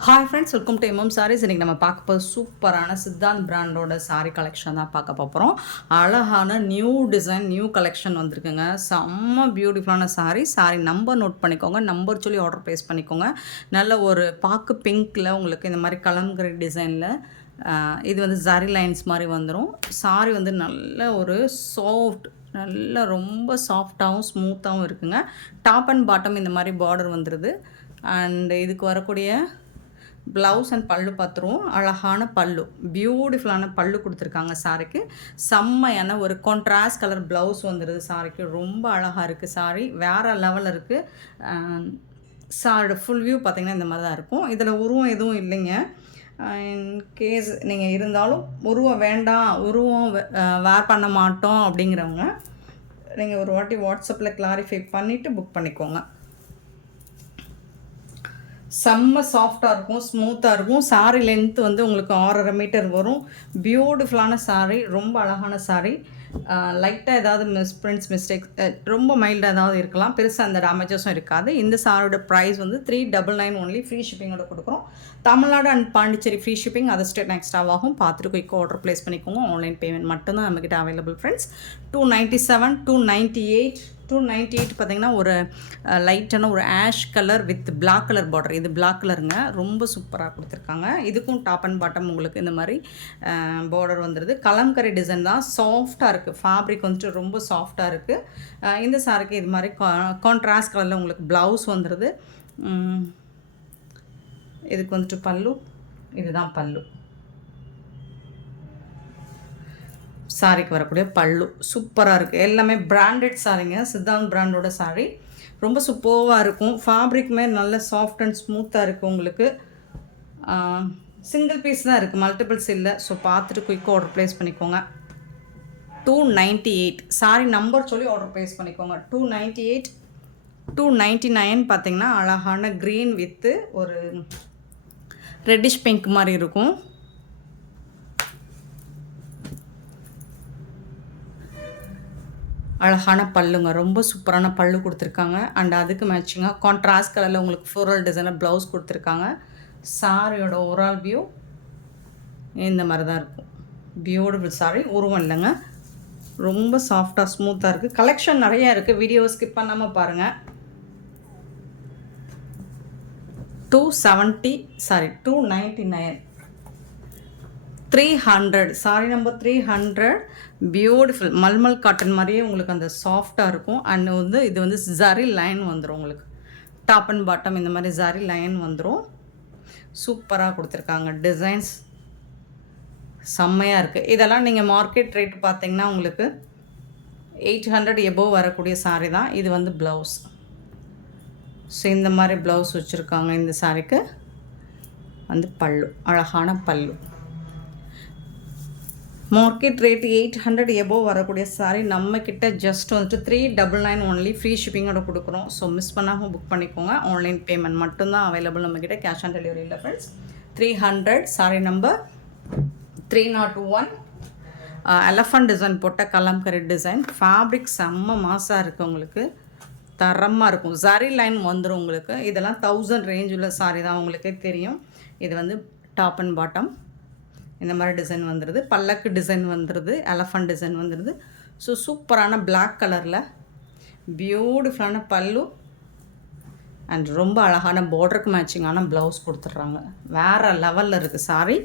Hi friends, welcome to MM sarees. இன்றைக்கி நம்ம பார்க்க போகிற சூப்பரான சித்தாந்த் பிராண்டோட சாரீ கலெக்ஷன் தான் பார்க்க போகிறோம். அழகான நியூ டிசைன், நியூ கலெக்ஷன் வந்திருக்குங்க. செம்ம பியூட்டிஃபுல்லான சாரீ நம்பர் நோட் பண்ணிக்கோங்க, நம்பர் சொல்லி ஆர்டர் ப்ளேஸ் பண்ணிக்கோங்க. நல்ல ஒரு பாக்கு பிங்க்கில் உங்களுக்கு இந்த மாதிரி கலம்கரி டிசைனில் இது வந்து ஜரி லைன்ஸ் மாதிரி வந்துடும். சாரீ வந்து நல்ல ஒரு சாஃப்ட், நல்ல ரொம்ப சாஃப்டாகவும் ஸ்மூத்தாகவும் இருக்குங்க. டாப் அண்ட் பாட்டம் இந்த மாதிரி பார்டர் வந்துடுது. அண்ட் இதுக்கு வரக்கூடிய ப்ளவுஸ் அண்ட் பல்லு பார்த்துருவோம். அழகான பல்லு, பியூட்டிஃபுல்லான பல்லு கொடுத்துருக்காங்க சாரிக்கு. செம்மையான ஒரு கான்ட்ராஸ்ட் கலர் ப்ளவுஸ் வந்துடுது சாரிக்கு. ரொம்ப அழகாக இருக்குது சாரி, வேறு லெவலில் இருக்குது. சாரோட ஃபுல் வியூ பார்த்திங்கன்னா இந்த மாதிரி தான் இருக்கும். இதில் உருவம் எதுவும் இல்லைங்க. இன்கேஸ் நீங்கள் இருந்தாலும் உருவம் வேண்டாம், உருவம் வேர் பண்ண மாட்டோம் அப்படிங்கிறவங்க நீங்கள் ஒரு வாட்டி வாட்ஸ்அப்பில் கிளாரிஃபை பண்ணிவிட்டு புக் பண்ணிக்கோங்க. செம்ம சாஃப்டாக இருக்கும், ஸ்மூத்தாக இருக்கும். சாரீ லென்த் வந்து உங்களுக்கு 6.5 மீட்டர் வரும். பியூட்டிஃபுல்லான சாரீ, ரொம்ப அழகான சாரீ. லைட்டாக ஏதாவது மிஸ்டேக்ஸ் ரொம்ப மைல்டாக ஏதாவது இருக்கலாம், பெருசாக அந்த டேமேஜஸும் இருக்காது. இந்த சாரியோட ப்ரைஸ் வந்து 399 ஒன்லி. ஃப்ரீ ஷிப்பிங்கோட கொடுக்குறோம். Tamil Nadu and Pondicherry free shipping, அதை ஸ்டேட் எக்ஸ்ட்ராவாகும். பார்த்துட்டு குயிக்காக ஆர்டர் ப்ளேஸ் பண்ணிக்கோங்க. ஆன்லைன் பேமெண்ட் மட்டும்தான் நம்மக்கிட்ட அவைலபிள் ஃப்ரெண்ட்ஸ். 297, 298, 298 பார்த்திங்கன்னா ஒரு லைட்டான ஒரு ash colour with black colour border. இது பிளாக் கலருங்க, ரொம்ப சூப்பராக கொடுத்துருக்காங்க. இதுக்கும் டாப் அண்ட் பாட்டம் உங்களுக்கு இந்த மாதிரி பார்டர் வந்துடுது. கலம்கரி டிசைன் தான், சாஃப்டாக இருக்குது. ஃபேப்ரிக் வந்துட்டு ரொம்ப சாஃப்டாக இருக்குது. இந்த சாரிக்கு இது மாதிரி கான்ட்ராஸ்ட் கலரில் உங்களுக்கு ப்ளவுஸ் வந்துடுது. இதுக்கு வந்துட்டு பல்லு, இதுதான் பல்லு. சாரிக்கு வரக்கூடிய பல்லு சூப்பராக இருக்குது. எல்லாமே பிராண்டட் சாரீங்க, சித்தாந்த் பிராண்டோட சாரீ. ரொம்ப சூப்பராக இருக்கும். ஃபேப்ரிக்குமே நல்ல சாஃப்ட் அண்ட் ஸ்மூத்தாக இருக்குது உங்களுக்கு. சிங்கிள் பீஸ் தான் இருக்குது, மல்டிபிள்ஸ் இல்லை. ஸோ பார்த்துட்டு குயிக்காக ஆர்டர் ப்ளேஸ் பண்ணிக்கோங்க. 298 சாரி நம்பர் சொல்லி ஆர்டர் ப்ளேஸ் பண்ணிக்கோங்க. 298, 299 பார்த்திங்கன்னா அழகான க்ரீன் வித்து ஒரு ரெட்டிஷ் பிங்க் மாதிரி இருக்கும். அழகான பல்லுங்க, ரொம்ப சூப்பரான பல்லு கொடுத்துருக்காங்க. அண்ட் அதுக்கு மேட்சிங்காக கான்ட்ராஸ்ட் கலரில் உங்களுக்கு ஃப்ளோரல் டிசைனில் ப்ளவுஸ் கொடுத்துருக்காங்க. சாரியோட ஓவரால் வியூ இந்த மாதிரி தான் இருக்கும். பியூட்டிஃபுல் சாரி, உருவம் இல்லைங்க, ரொம்ப சாஃப்டாக ஸ்மூத்தாக இருக்குது. கலெக்ஷன் நிறையா இருக்குது, வீடியோவை ஸ்கிப் பண்ணாமல் பாருங்கள். 299 300 sorry number 300. Beautiful mulmul cotton மாதிரியே உங்களுக்கு அந்த சாஃப்டாக இருக்கும். அண்ட் வந்து இது வந்து ஜரி லைன் வந்துடும் உங்களுக்கு. டாப் அண்ட் பாட்டம் இந்த மாதிரி ஜரி லைன் வந்துடும். சூப்பராக கொடுத்துருக்காங்க. டிசைன்ஸ் செம்மையாக இருக்குது. இதெல்லாம் நீங்கள் மார்க்கெட் ரேட் பார்த்தீங்கன்னா உங்களுக்கு 800 எபோவ் வரக்கூடிய சாரீ தான். இது வந்து ப்ளவுஸ். ஸோ இந்த மாதிரி ப்ளவுஸ் வச்சுருக்காங்க. இந்த சாரீக்கு வந்து பல்லு, அழகான பல்லு. மார்க்கெட் ரேட் 800 எபோவ் வரக்கூடிய சாரீ நம்மக்கிட்ட ஜஸ்ட் வந்துட்டு 399 ஒன்லி. ஃப்ரீ ஷிப்பிங்கோட கொடுக்குறோம். ஸோ மிஸ் பண்ணாமல் புக் பண்ணிக்கோங்க. ஆன்லைன் பேமெண்ட் மட்டும்தான் அவைலபிள் நம்மக்கிட்ட, கேஷ் ஆன் டெலிவரி இல்லை friends. 300 sari number 301. Elephant design போட்ட கலம்கரி டிசைன். ஃபேப்ரிக் செம்ம மாசாக இருக்குது உங்களுக்கு, தரமாக இருக்கும். ஜரி லைன் வந்துடும் உங்களுக்கு. இதெல்லாம் 1000 ரேஞ்ச் உள்ள சாரீ தான், உங்களுக்கே தெரியும். இது வந்து டாப் அண்ட் பாட்டம் இந்த மாதிரி டிசைன் வந்துடுது. பல்லக்கு டிசைன் வந்துடுது, எலஃபண்ட் டிசைன் வந்துடுது. ஸோ சூப்பரான பிளாக் கலரில் பியூட்டிஃபுல்லான பல்லு அண்ட் ரொம்ப அழகான பார்டருக்கு மேட்சிங்கான ப்ளவுஸ் கொடுத்துட்றாங்க. வேறு லெவலில் இருக்குது சாரி.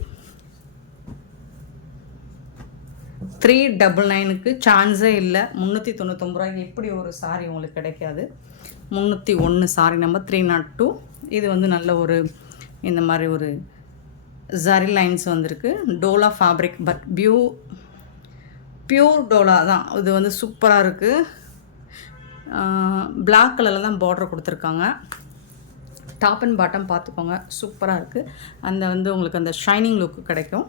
399க்கு சான்ஸே இல்லை. 399 ரூபாய்க்கு எப்படி ஒரு சாரி உங்களுக்கு கிடைக்காது. 301 சாரி நம்பர் 302. இது வந்து நல்ல ஒரு இந்த மாதிரி ஒரு ஜரி லைன்ஸ் வந்திருக்கு. Dola fabric, but pure Dola தான். இது வந்து சூப்பராக இருக்குது. பிளாக் கலரில் தான் பார்டர் கொடுத்துருக்காங்க. டாப் அண்ட் பாட்டம் பார்த்துக்கோங்க, சூப்பராக இருக்குது. அந்த வந்து உங்களுக்கு அந்த ஷைனிங் லுக்கு கிடைக்கும்.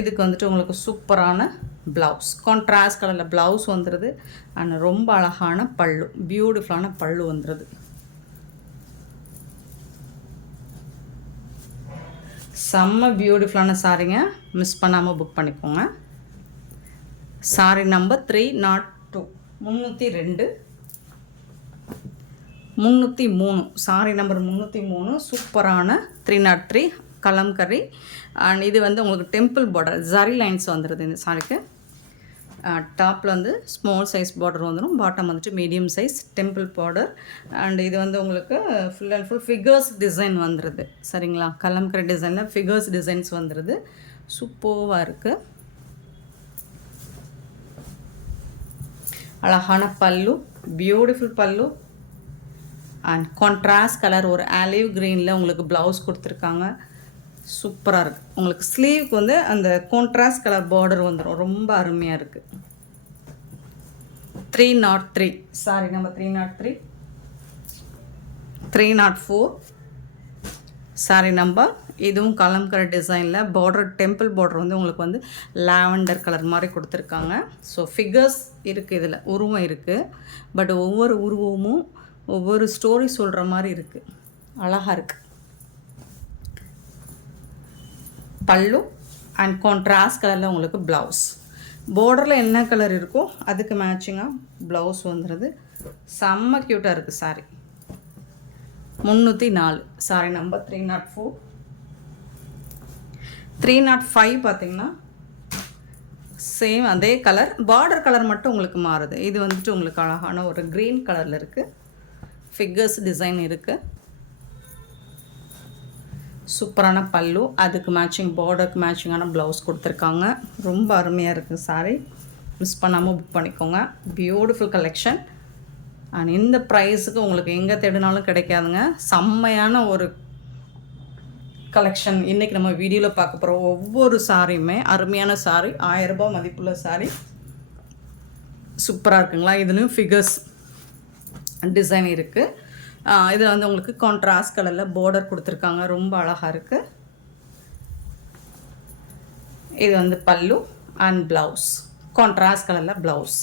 இதுக்கு வந்துட்டு உங்களுக்கு சூப்பரான ப்ளவுஸ், கான்ட்ராஸ்ட் கலரில் ப்ளவுஸ் வந்துடுது. அண்ட் ரொம்ப அழகான பல்லு, பியூட்டிஃபுல்லான பல்லு வந்துடுது. செம்ம பியூட்டிஃபுல்லான சாரீங்க, மிஸ் பண்ணாமல் புக் பண்ணிக்கோங்க. Sorry number 302, 302. 303 சாரி நம்பர் 303 சூப்பரான 303 கலம்கரி. அண்ட் இது வந்து உங்களுக்கு டெம்பிள் பார்டர் ஜரி லைன்ஸ் வந்துடுது இந்த சாரிக்கு. டாப்பில் வந்து ஸ்மால் சைஸ் பார்டர் வந்துடும், பாட்டம் வந்துட்டு medium size temple border. And இது வந்து உங்களுக்கு full and full figures design வந்துடுது. சரிங்களா, கலம்கரி டிசைனில் ஃபிகர்ஸ் டிசைன்ஸ் வந்துடுது. சூப்பராக இருக்குது. அழகான பல்லு, பியூட்டிஃபுல் பல்லு. அண்ட் கான்ட்ராஸ்ட் கலர் ஒரு ஆலிவ் க்ரீனில் உங்களுக்கு ப்ளவுஸ் கொடுத்துருக்காங்க. சூப்பராக இருக்குது. உங்களுக்கு ஸ்லீவுக்கு வந்து அந்த கான்ட்ராஸ்ட் கலர் பார்டர் வந்துடும், ரொம்ப அருமையாக இருக்குது. 303 சாரி நம்பர் 303. 304 sorry number. இதுவும் கலம்கரி டிசைனில் பார்டர் டெம்பிள் பார்டர் வந்து உங்களுக்கு வந்து லாவெண்டர் கலர் மாதிரி கொடுத்துருக்காங்க. ஸோ ஃபிகர்ஸ் இருக்குது, இதில் உருவம் இருக்குது. பட் ஒவ்வொரு உருவமும் ஒவ்வொரு ஸ்டோரி சொல்கிற மாதிரி இருக்குது, அழகாக இருக்குது. பல்லு அண்ட் கான்ட்ராஸ்ட் கலரில் உங்களுக்கு ப்ளவுஸ். பார்டரில் என்ன கலர் இருக்கோ அதுக்கு மேட்சிங்காக ப்ளவுஸ் வந்துடுது. செம்ம க்யூட்டாக இருக்குது சாரி. 304 sorry number 304. 305 பார்த்திங்கன்னா சேம் அதே கலர், பார்டர் கலர் மட்டும் உங்களுக்கு மாறுது. இது வந்துட்டு உங்களுக்கு அழகான ஒரு க்ரீன் கலரில் இருக்குது, ஃபிகர்ஸ் டிசைன் இருக்குது. சூப்பரான பல்லு, அதுக்கு மேட்சிங் பார்டருக்கு மேட்சிங்கான ப்ளவுஸ் கொடுத்துருக்காங்க. ரொம்ப அருமையாக இருக்குது சாரி, மிஸ் பண்ணாமல் புக் பண்ணிக்கோங்க. Beautiful collection. அண்ட் இந்த ப்ரைஸுக்கு உங்களுக்கு எங்கே தேடினாலும் கிடைக்காதுங்க. செம்மையான ஒரு கலெக்ஷன் இன்றைக்கி நம்ம வீடியோவில் பார்க்க போகிறோம். ஒவ்வொரு சாரியுமே அருமையான சாரி, 1000 ரூபாய் மதிப்புள்ள சாரி. சூப்பராக இருக்குங்களா. இதுலேயும் ஃபிகர்ஸ் டிசைன் இருக்குது. இதில் வந்து உங்களுக்கு கான்ட்ராஸ்ட் கலரில் பார்டர் கொடுத்துருக்காங்க, ரொம்ப அழகாக இருக்குது. இது வந்து பல்லு அண்ட் ப்ளவுஸ், கான்ட்ராஸ்ட் கலரில் blouse.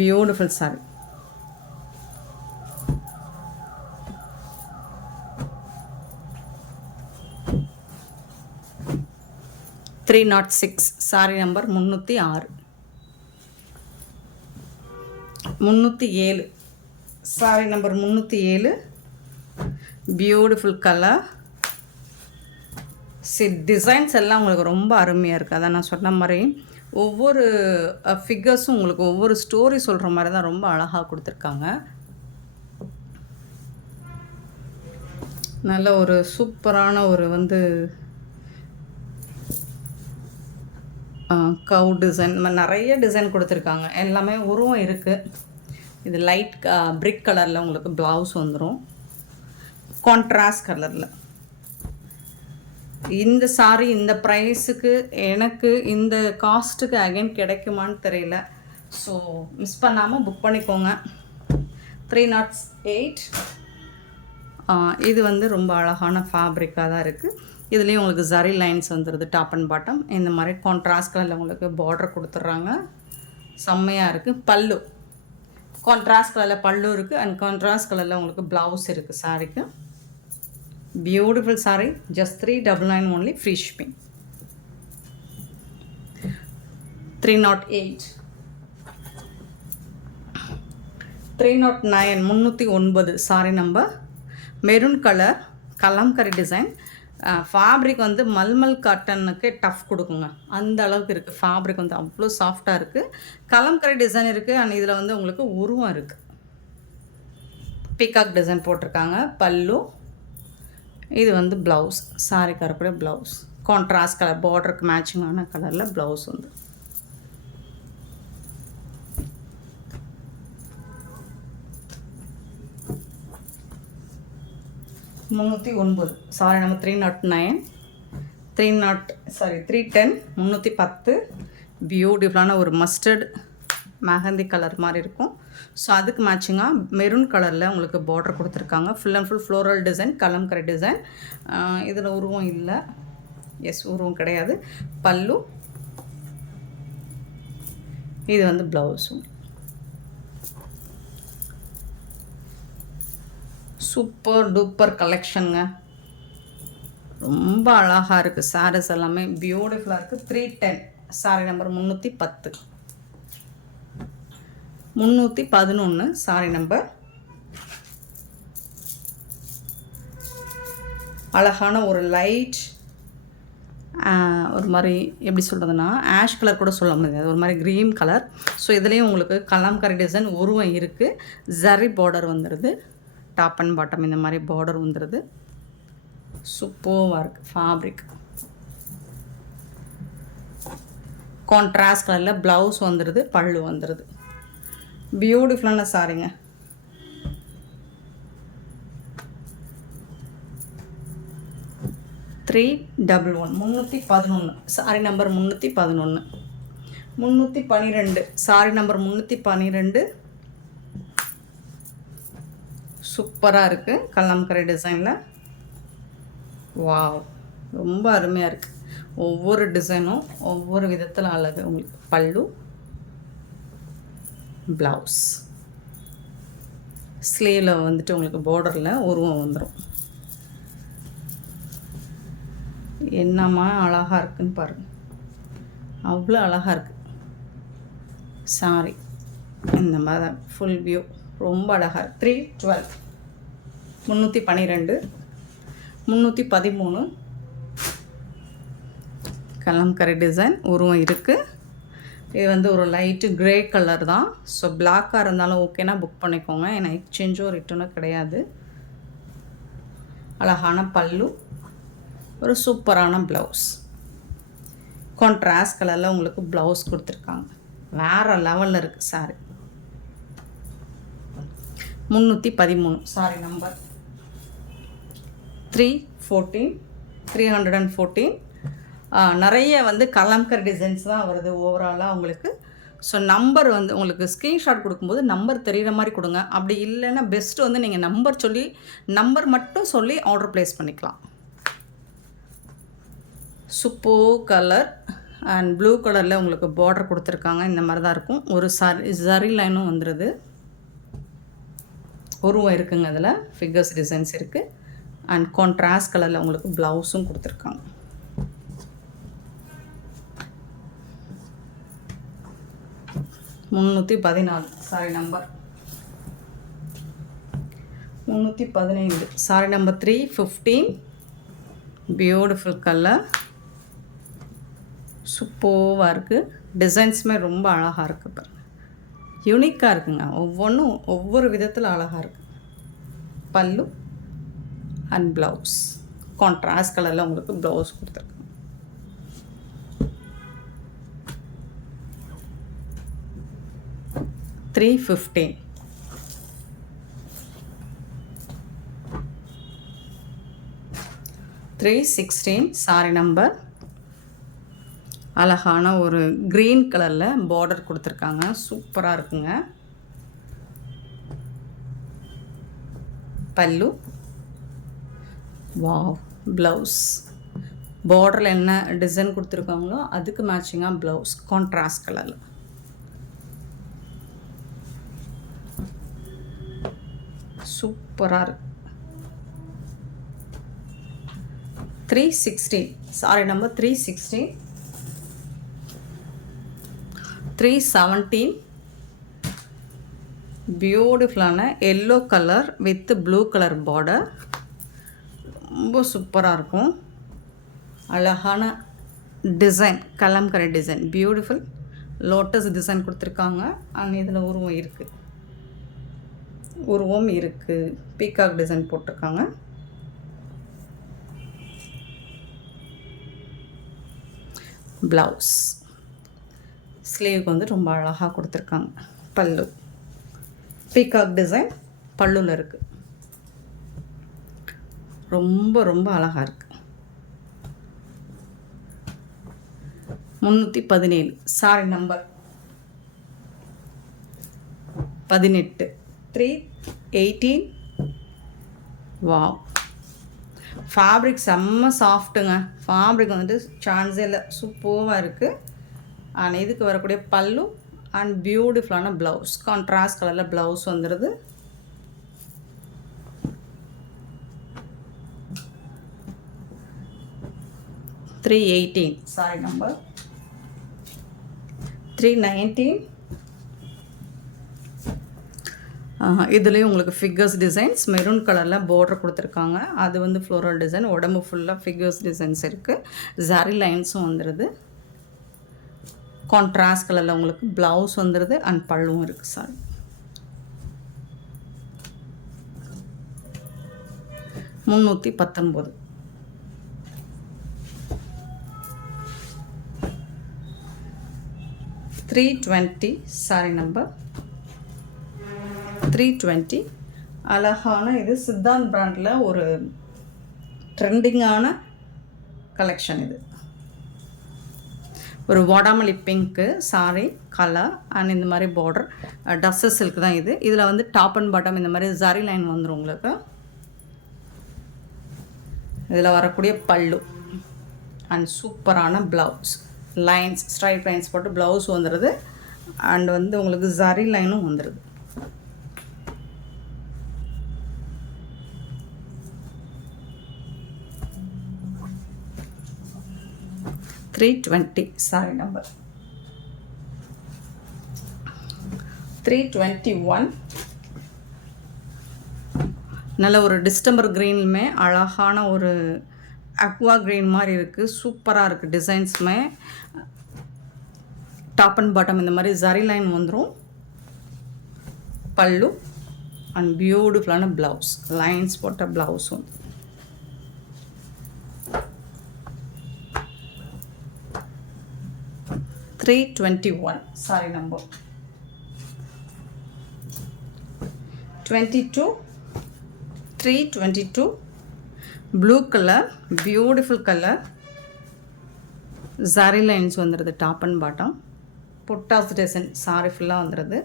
Beautiful sorry. Three 306 sorry number 306. 307 sorry number 307. Beautiful colour. Designs எல்லாம் உங்களுக்கு ரொம்ப அருமையாக இருக்குது. அதான் நான் சொன்ன மாதிரி ஒவ்வொரு ஃபிகர்ஸும் உங்களுக்கு ஒவ்வொரு ஸ்டோரி சொல்கிற மாதிரி தான் ரொம்ப அழகாக கொடுத்துருக்காங்க. நல்ல ஒரு சூப்பரான ஒரு வந்து கவு டிசைன், இந்த மாதிரி நிறைய டிசைன் கொடுத்துருக்காங்க. எல்லாமே உருவம் இருக்குது. இது லைட் பிரிக் கலரில் உங்களுக்கு ப்ளவுஸ் வந்துடும், கான்ட்ராஸ்ட் கலரில். இந்த சாரி இந்த ப்ரைஸுக்கு எனக்கு இந்த காஸ்ட்டுக்கு அகைன் கிடைக்குமான்னு தெரியல. ஸோ மிஸ் பண்ணாமல் புக் பண்ணிக்கோங்க. 308. இது வந்து ரொம்ப அழகான ஃபேப்ரிக்காக தான் இருக்குது. இதுலேயும் உங்களுக்கு ஜரி லைன்ஸ் வந்துடுது, டாப் அண்ட் பாட்டம். இந்த மாதிரி கான்ட்ராஸ்ட் கலரில் உங்களுக்கு பார்டர் கொடுத்துட்றாங்க, செம்மையாக இருக்குது. பல்லு கான்ட்ராஸ்ட் கலரில் பல்லு இருக்குது அண்ட் கான்ட்ராஸ்ட் கலரில் உங்களுக்கு ப்ளவுஸ் இருக்குது சாரிக்கு. Beautiful sorry. Just 399 only, free shipping. 308. 309 309 sorry number. Maroon colour, kalamkari design. Fabric வந்து மல்மல் காட்டனுக்கு டஃப் கொடுக்குங்க, அந்த அளவுக்கு இருக்குது. ஃபேப்ரிக் வந்து அவ்வளோ சாஃப்டாக இருக்குது. கலம்கரி டிசைன் இருக்குது அண்ட் இதில் வந்து உங்களுக்கு உருவம் இருக்குது. பீகாக் டிசைன் போட்டிருக்காங்க. பல்லு. இது வந்து ப்ளவுஸ், சாரி கரக்கூடிய ப்ளவுஸ். கான்ட்ராஸ்ட் கலர் பார்டருக்கு மேட்சிங்கான கலரில் ப்ளவுஸ் வந்து. $309 சாரி நம்ம 309. 310 310. பியூட்டிஃபுல்லான ஒரு மஸ்டர்ட் மெஹந்தி கலர் மாதிரி இருக்கும். ஸோ அதுக்கு மேட்சிங்காக மெரூன் கலரில் உங்களுக்கு பார்டர் கொடுத்துருக்காங்க. Full and full floral design, kalamkari design. இதில் உருவம் இல்லை, எஸ் உருவம் கிடையாது. பல்லு. இது வந்து ப்ளவுஸும். சூப்பர் டூப்பர் கலெக்ஷனுங்க, ரொம்ப அழகாக இருக்குது. சாரீஸ் எல்லாமே பியூட்டிஃபுல்லாக இருக்குது. 310 சாரி நம்பர் 310. 311 sorry number. அழகான ஒரு லைட் ஒரு மாதிரி எப்படி சொல்கிறதுனா ஆஷ் கலர் கூட சொல்ல முடியாது, ஒரு மாதிரி க்ரீன் கலர். ஸோ இதுலேயும் உங்களுக்கு கலாம்கரி டிசைன் உருவம் இருக்குது. ஜரி பார்டர் வந்துடுது, டாப் அண்ட் பாட்டம் இந்த மாதிரி பார்டர் வந்துடுது. சூப்பராக இருக்குது ஃபேப்ரிக். கான்ட்ராஸ்ட் கலரில் ப்ளவுஸ் வந்துடுது, பல்லு வந்துடுது. பியூட்டிஃபுல்லான சாரிங்க. Three 311 sorry number 311. 312 sorry number 312. சூப்பராக இருக்குது கலாம்கரி டிசைனில். வாவ், ரொம்ப அருமையாக இருக்குது. ஒவ்வொரு டிசைனும் ஒவ்வொரு விதத்தில் அழகு. உங்களுக்கு பல்லு, ப்ளவுஸ், ஸ்லீவில் வந்துட்டு உங்களுக்கு பார்டரில் உருவம் வந்துடும். என்னம்மா அழகாக இருக்குன்னு பாருங்கள், அவ்வளோ அழகாக இருக்குது சாரி. இந்த மாதிரி தான் ஃபுல் வியூ, ரொம்ப அழகாக இருக்குது. 312 312 313 கலாம்கரி டிசைன் உருவம் இருக்குது. இது வந்து ஒரு லைட்டு க்ரே கலர் தான். ஸோ பிளாக்காக இருந்தாலும் ஓகேனா புக் பண்ணிக்கோங்க, ஏன்னா எக்ஸ்சேஞ்சோ ரிட்டர்னோ கிடையாது. அழகான பல்லு, ஒரு சூப்பரான ப்ளவுஸ். கான்ட்ராஸ்ட் கலரில் உங்களுக்கு ப்ளவுஸ் கொடுத்துருக்காங்க. வேறு லெவலில் இருக்குது சாரி. 313 sorry number 314. நிறைய வந்து கலாம்கரி டிசைன்ஸ் தான் வருது ஓவராலாக உங்களுக்கு. ஸோ நம்பர் வந்து உங்களுக்கு ஸ்க்ரீன்ஷாட் கொடுக்கும்போது நம்பர் தெரிகிற மாதிரி கொடுங்க. அப்படி இல்லைன்னா பெஸ்ட்டு வந்து நீங்கள் நம்பர் மட்டும் சொல்லி ஆர்டர் ப்ளேஸ் பண்ணிக்கலாம். சூப்பர் கலர் அண்ட் ப்ளூ கலரில் உங்களுக்கு பார்டர் கொடுத்துருக்காங்க. இந்த மாதிரி தான் இருக்கும். ஒரு ஜரி லைனும் வந்துடுது, உருவம் இருக்குங்க. அதில் ஃபிகர்ஸ் டிசைன்ஸ் இருக்குது. அண்ட் கான்ட்ராஸ்ட் கலரில் உங்களுக்கு ப்ளவுஸும் கொடுத்துருக்காங்க. $314 sorry number 315 sorry number 315. Beautiful colour, சூப்பராக இருக்குது. டிசைன்ஸுமே ரொம்ப அழகாக இருக்குது பாருங்கள், யூனிக்காக இருக்குங்க. ஒவ்வொன்றும் ஒவ்வொரு விதத்தில் அழகாக இருக்குது. பல்லு அண்ட் ப்ளவுஸ் கான்ட்ராஸ்ட் கலரில் உங்களுக்கு ப்ளவுஸ் கொடுத்துருக்காங்க. 315. 316 சாரி நம்பர். அழகான ஒரு க்ரீன் கலரில் பார்டர் கொடுத்துருக்காங்க, சூப்பராக இருக்குங்க. பல்லு, வாவ், ப்ளவுஸ். பார்டரில் என்ன டிசைன் கொடுத்துருக்காங்களோ அதுக்கு மேட்சிங்காக ப்ளவுஸ் கான்ட்ராஸ்ட் கலரில். சூப்பராக இருக்கு. 316 சாரி நம்பர் 316. 317 பியூட்டிஃபுல்லான yellow colour with blue colour border, ரொம்ப சூப்பராக இருக்கும். அழகான design, Kalamkari design, beautiful lotus design கொடுத்துருக்காங்க. அண்ட் இதில் உருவம் இருக்குது, பீகாக் டிசைன் போட்டிருக்காங்க. ப்ளவுஸ் ஸ்லீவுக்கு வந்து ரொம்ப அழகாக கொடுத்துருக்காங்க. பல்லு பீகாக் டிசைன் பல்லுவில் இருக்குது, ரொம்ப ரொம்ப அழகாக இருக்குது. 317 சாரி நம்பர் 18. 318. வாவ், ஃபேப்ரிக் செம்ம சாஃப்ட்டுங்க. ஃபேப்ரிக் வந்துட்டு சான்ஸே இல்லை, சூப்பராக இருக்குது. அண்ட் இதுக்கு வரக்கூடிய பல்லு அண்ட் பியூட்டிஃபுல்லான ப்ளவுஸ், கான்ட்ராஸ்ட் கலரில் ப்ளவுஸ் வந்துடுது. $318 சாரி நம்பர் 319. இதுலேயும் உங்களுக்கு ஃபிகர்ஸ் டிசைன்ஸ் மெரூன் கலரில் பார்டர் கொடுத்துருக்காங்க. அது வந்து ஃப்ளோரல் டிசைன். உடம்பு ஃபுல்லாக ஃபிகர்ஸ் டிசைன்ஸ் இருக்குது. ஜரி லைன்ஸும் வந்துடுது. கான்ட்ராஸ்ட் கலரில் உங்களுக்கு ப்ளவுஸ் வந்துடுது அண்ட் பல்லுவும் இருக்குது. சாரி 319. 320 sorry number 320. அழகான இது சித்தாந்த் பிராண்டில் ஒரு ட்ரெண்டிங்கான கலெக்ஷன். இது ஒரு வாடாமல்லி பிங்க்கு சாரி கலர் அண்ட் இந்த மாதிரி பார்டர் டஸ்ஸர் சில்க் தான் இது. இதில் வந்து டாப் அண்ட் பாட்டம் இந்த மாதிரி ஜரி லைன் வந்துடும் உங்களுக்கு. இதில் வரக்கூடிய பல்லு அண்ட் சூப்பரான ப்ளவுஸ் லைன்ஸ் ஸ்ட்ரைப் லைன்ஸ் போட்டு ப்ளவுஸ் வந்துடுது அண்ட் வந்து உங்களுக்கு ஜரி லைனும் வந்துடுது. $320 சாரி நம்பர் 321. நல்ல ஒரு டிஸ்டம்பர் க்ரீனுமே அழகான ஒரு அக்வா க்ரீன் மாதிரி இருக்குது. சூப்பராக இருக்குது. டிசைன்ஸுமே டாப் அண்ட் பாட்டம் இந்த மாதிரி ஜரி லைன் வந்துடும். பல்லு அண்ட் பியூட்டிஃபுல்லான ப்ளவுஸ் லைன்ஸ் போட்ட ப்ளவுஸும். $321 sorry number 22. 322 blue colour beautiful colour zari lines வந்துடுது. Top and bottom buttas design sorry ஃபுல்லாக வந்துடுது.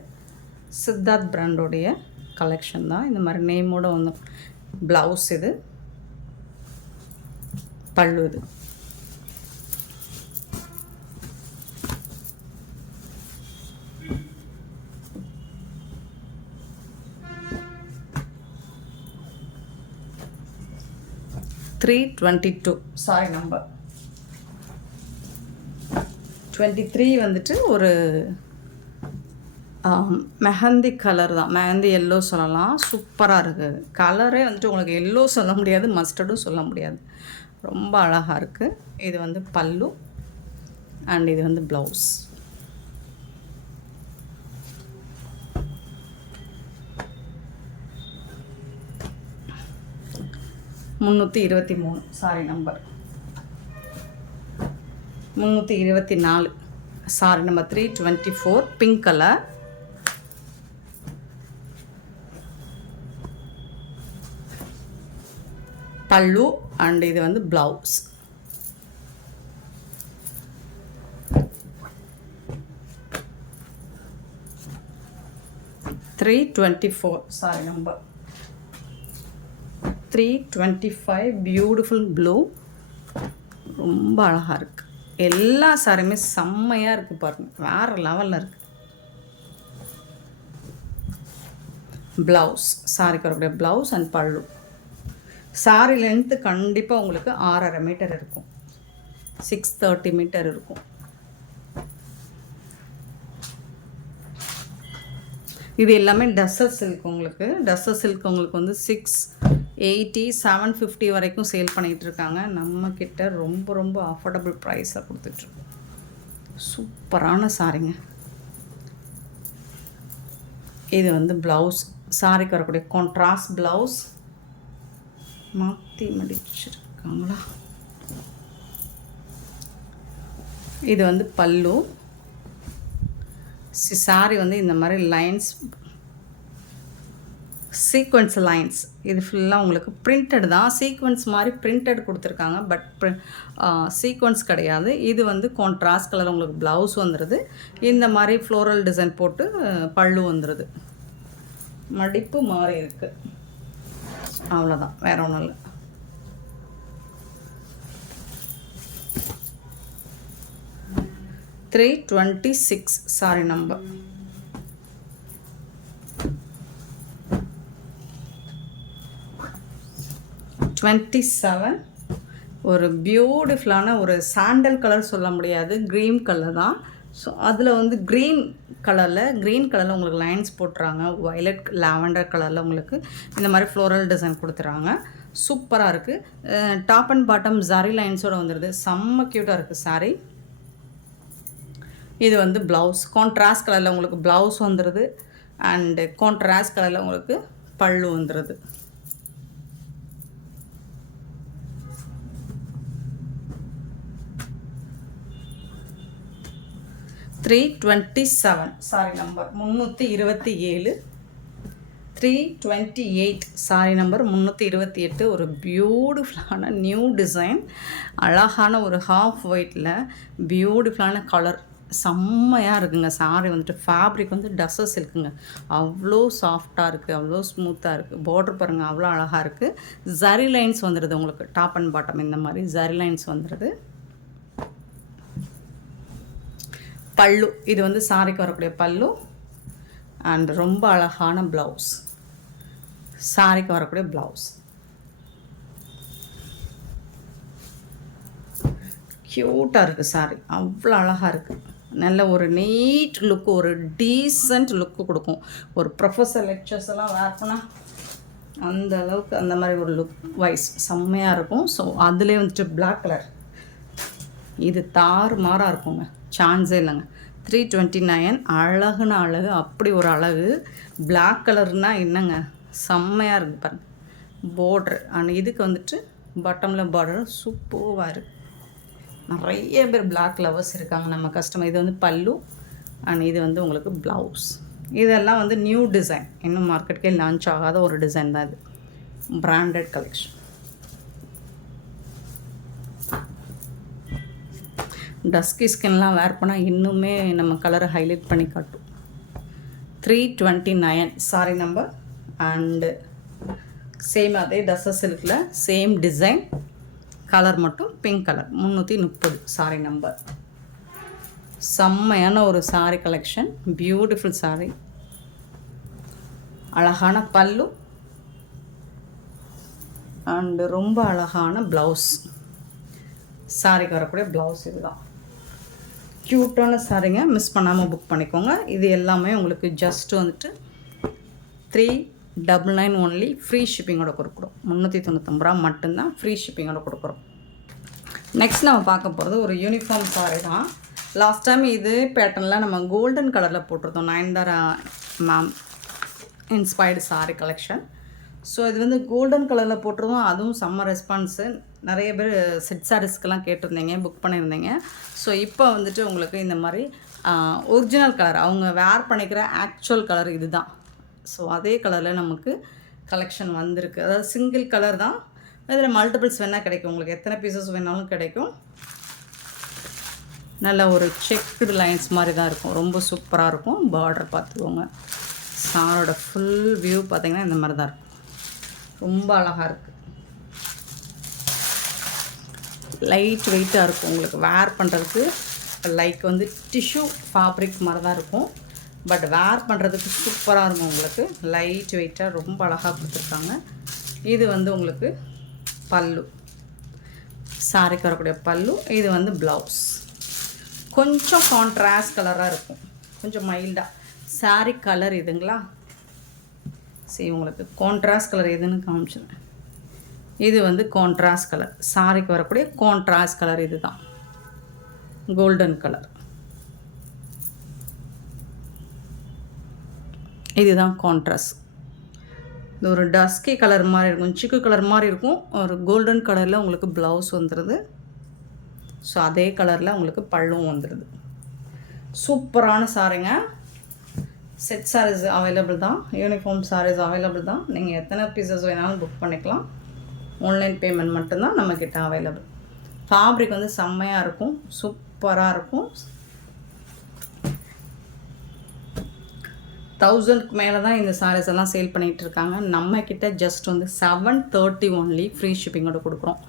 சித்தார்த் பிராண்டோடைய கலெக்ஷன் தான். இந்த மாதிரி நேமோடு வந்து ப்ளவுஸ் இது பல்லு இது. $322 சாரி நம்பர் 23 வந்துட்டு ஒரு மெஹந்தி கலர் தான். மெஹந்தி எல்லோ சொல்லலாம். சூப்பராக இருக்குது. கலரே வந்துட்டு உங்களுக்கு எல்லோ சொல்ல முடியாது, மஸ்டர்டும் சொல்ல முடியாது. ரொம்ப அழகாக இருக்குது. இது வந்து பல்லு அண்ட் இது வந்து blouse. $323 sorry number 324 sorry number 324 pink colour பல்லு அண்ட் இது வந்து blouse. $324 sorry number 325 beautiful blue. ரொம்ப அழகாக இருக்குது. எல்லா சாரியுமே செம்மையாக இருக்குது பாருங்கள். வேறு லெவலில் இருக்குது. ப்ளவுஸ் சாரிக்கு வரக்கூடிய ப்ளவுஸ் அண்ட் பல்லு. சாரி லென்த்து கண்டிப்பாக உங்களுக்கு 6.5 மீட்டர் இருக்கும். 630 மீட்டர் இருக்கும். இது எல்லாமே டஸ்ஸர் சில்க். உங்களுக்கு டஸ்ஸர் சில்க் உங்களுக்கு வந்து 680 750 வரைக்கும் சேல் பண்ணிகிட்ருக்காங்க. நம்மக்கிட்ட ரொம்ப ரொம்ப அஃபோர்டபுள் ப்ரைஸாக கொடுத்துட்ருக்கோம். சூப்பரான சாரிங்க. இது வந்து ப்ளவுஸ் சாரிக்கு வரக்கூடிய கான்ட்ராஸ்ட் ப்ளவுஸ். மாற்றி மடிச்சிருக்காங்களா? இது வந்து பல்லு. சாரி வந்து இந்த மாதிரி லைன்ஸ் சீக்வன்ஸ் லைன்ஸ். இது ஃபுல்லாக உங்களுக்கு பிரிண்டட் தான். சீக்வன்ஸ் மாதிரி பிரிண்டட் கொடுத்துருக்காங்க. பட் சீக்வன்ஸ் கிடையாது. இது வந்து கான்ட்ராஸ்ட் கலர் உங்களுக்கு ப்ளவுஸ் வந்துடுது. இந்த மாதிரி ஃப்ளோரல் டிசைன் போட்டு பல்லு வந்துடுது. மடிப்பு மாறி இருக்குது. அவ்வளோதான், வேறு ஒன்றும் இல்லை. $326 சாரி நம்பர் 27. ஒரு பியூட்டிஃபுல்லான ஒரு சாண்டல் கலர் சொல்ல முடியாது, க்ரீன் கலர் தான். ஸோ அதில் வந்து க்ரீன் கலரில் க்ரீன் கலரில் உங்களுக்கு லைன்ஸ் போட்டுறாங்க. வயலட் லாவெண்டர் கலரில் உங்களுக்கு இந்த மாதிரி ஃப்ளோரல் டிசைன் கொடுத்துறாங்க. சூப்பராக இருக்குது. டாப் அண்ட் பாட்டம் ஜரி லைன்ஸோடு வந்துடுது. செம்ம க்யூட்டாக இருக்குது சாரீ. இது வந்து ப்ளவுஸ் கான்ட்ராஸ்ட் கலரில் உங்களுக்கு ப்ளவுஸ் வந்துடுது. அண்டு கான்ட்ராஸ்ட் கலரில் உங்களுக்கு பல்லு வந்துடுது. $327 சாரி நம்பர் 327. 328 sorry number 328. ஒரு பியூட்டிஃபுல்லான நியூ டிசைன், அழகான ஒரு ஹாஃப் ஒயிட்டில் பியூட்டிஃபுல்லான கலர், செம்மையாக இருக்குங்க. சாரி வந்துட்டு ஃபேப்ரிக் வந்து டஸ்ஸஸ் இருக்குங்க. அவ்வளோ சாஃப்டாக இருக்குது, அவ்வளோ ஸ்மூத்தாக இருக்குது. பார்டர் பாருங்கள் அவ்வளோ அழகாக இருக்குது. ஜரி லைன்ஸ் வந்துடுது உங்களுக்கு. டாப் அண்ட் பாட்டம் இந்த மாதிரி ஜரி லைன்ஸ் வந்துடுது. பல்லு இது வந்து சாரிக்கு வரக்கூடிய பல்லு. அண்ட் ரொம்ப அழகான ப்ளவுஸ், சாரிக்கு வரக்கூடிய ப்ளவுஸ். க்யூட்டாக இருக்குது சாரி, அவ்வளோ அழகாக இருக்குது. நல்ல ஒரு நீட் லுக்கு, ஒரு டீசன்ட் லுக்கு கொடுக்கும். ஒரு ப்ரொஃபஸர் லெக்சர்ஸ் எல்லாம் வேர் பண்ணால் அந்த அளவுக்கு அந்த மாதிரி ஒரு லுக் வைஸ் செம்மையாக இருக்கும். ஸோ அதுலேயே வந்துட்டு பிளாக் கலர், இது தாறுமாறாக இருக்குங்க, சான்ஸே இல்லைங்க. 329. அழகுன்னு அழகு, அப்படி ஒரு அழகு. பிளாக் கலர்னால் என்னங்க, செம்மையாக இருக்குது பாருங்கள். பார்ட்ரு அண்ட் இதுக்கு வந்துட்டு பட்டமில் பார்டர் சூப்பராக இருக்குது. நிறைய பேர் பிளாக் லவர்ஸ் இருக்காங்க நம்ம கஸ்டமர். இது வந்து பல்லு அண்ட் இது வந்து உங்களுக்கு ப்ளவுஸ். இதெல்லாம் வந்து நியூ டிசைன், இன்னும் மார்க்கெட்டுக்கே லான்ச் ஆகாத ஒரு டிசைன் தான் இது. Branded collection. டஸ்கி ஸ்கின்லாம் வேர் பண்ணால் இன்னுமே நம்ம கலரை ஹைலைட் பண்ணி காட்டும். 329 சாரி நம்பர். அண்டு சேம் அதே டஸ்ஸர் சில்கில் சேம் டிசைன், கலர் மட்டும் பிங்க் கலர். 330 sorry number. செம்மையான ஒரு சாரி கலெக்ஷன், பியூட்டிஃபுல் சாரி. அழகான பல்லு அண்டு ரொம்ப அழகான ப்ளவுஸ். சாரிக்கு வரக்கூடிய ப்ளவுஸ் இதுதான். க்யூட்டான சாரிங்க, மிஸ் பண்ணாமல் புக் பண்ணிக்கோங்க. இது எல்லாமே உங்களுக்கு ஜஸ்ட் வந்துட்டு 399 ஒன்லி. ஃப்ரீ ஷிப்பிங்கோட கொடுக்குறோம். 399 ரூபா மட்டும்தான் ஃப்ரீ ஷிப்பிங்கோட கொடுக்குறோம். நெக்ஸ்ட் நம்ம பார்க்க போகிறது ஒரு யூனிஃபார்ம் சாரி தான். லாஸ்ட் டைம் இது பேட்டர்னில் நம்ம கோல்டன் கலரில் போட்டிருந்தோம். Nayanthara ma'am inspired sorry collection. So இது வந்து கோல்டன் கலரில் போட்டிருந்தோம். அதுவும் செம்ம ரெஸ்பான்ஸு. நிறைய பேர் செட் சாரீஸ்க்கெல்லாம் கேட்டிருந்தீங்க, புக் பண்ணியிருந்தீங்க. ஸோ இப்போ வந்துட்டு உங்களுக்கு இந்த மாதிரி ஒரிஜினல் கலர், அவங்க வேர் பண்ணிக்கிற ஆக்சுவல் கலர் இது தான். ஸோ அதே கலரில் நமக்கு கலெக்ஷன் வந்திருக்கு. அதாவது சிங்கிள் கலர் தான், இதில் மல்டிபிள்ஸ் வேணால் கிடைக்கும். உங்களுக்கு எத்தனை பீசஸ் வேணாலும் கிடைக்கும். நல்ல ஒரு செக்குடு லைன்ஸ் மாதிரி தான் இருக்கும். ரொம்ப சூப்பராக இருக்கும். பார்டர் பார்த்துக்கோங்க. சாரோட ஃபுல் வியூ பார்த்திங்கன்னா இந்த மாதிரி தான் இருக்கும். ரொம்ப அழகாக இருக்குது. லைட் வெயிட்டாக இருக்கும். உங்களுக்கு வேர் பண்ணுறதுக்கு லைக் வந்து டிஷ்யூ ஃபேப்ரிக் மாதிரி தான் இருக்கும். பட் வேர் பண்ணுறதுக்கு சூப்பராக இருக்கும். உங்களுக்கு லைட் வெயிட்டாக ரொம்ப அழகாக கொடுத்துருக்காங்க. இது வந்து உங்களுக்கு பல்லு, சாரிக்கு வரக்கூடிய பல்லு. இது வந்து ப்ளவுஸ். கொஞ்சம் கான்ட்ராஸ்ட் கலராக இருக்கும், கொஞ்சம் மைல்டாக. சாரி கலர் இதுங்களா, சரி உங்களுக்கு கான்ட்ராஸ்ட் கலர் எதுன்னு காமிச்சிடுறேன். இது வந்து கான்ட்ராஸ்ட் கலர், சாரிக்கு வரக்கூடிய கான்ட்ராஸ்ட் கலர் இது தான், கோல்டன் கலர். இதுதான் கான்ட்ராஸ்ட். இது ஒரு டஸ்கி கலர் மாதிரி இருக்கும், சிக்கு கலர் மாதிரி இருக்கும். ஒரு கோல்டன் கலரில் உங்களுக்கு ப்ளவுஸ் வந்துடுது. ஸோ அதே கலரில் உங்களுக்கு பல்லும் வந்துடுது. சூப்பரான சாரிங்க. செட் சாரீஸ் அவைலபிள் தான், யூனிஃபார்ம் சாரீஸ் அவைலபிள் தான். நீங்கள் எத்தனை பீசஸ் வேணாலும் புக் பண்ணிக்கலாம். ஆன்லைன் பேமெண்ட் மட்டும்தான் நம்மக்கிட்ட அவைலபிள். ஃபேப்ரிக் வந்து செம்மையாக இருக்கும், சூப்பராக இருக்கும். 1000க்கு மேலே தான் இந்த சாரீஸ் எல்லாம் சேல் பண்ணிகிட்டு இருக்காங்க. நம்மக்கிட்ட ஜஸ்ட் வந்து 730 ஒன்லி ஃப்ரீ ஷிப்பிங்கோட கொடுக்குறோம்.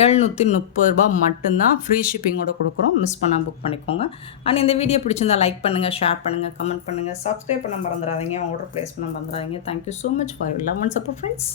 730 ரூபா மட்டும்தான் ஃப்ரீ ஷிப்பிங்கோட கொடுக்குறோம். மிஸ் பண்ணால் புக் பண்ணிக்கோங்க. அண்ட் இந்த வீடியோ பிடிச்சிருந்தால் லைக் பண்ணுங்கள், ஷேர் பண்ணுங்கள், கமெண்ட் பண்ணுங்கள், சப்ஸ்கிரைப் பண்ண மறந்துடாதீங்க, ஆர்டர் ப்ளேஸ் பண்ண மறந்துடாதீங்க. Thank you so much for your love and support friends.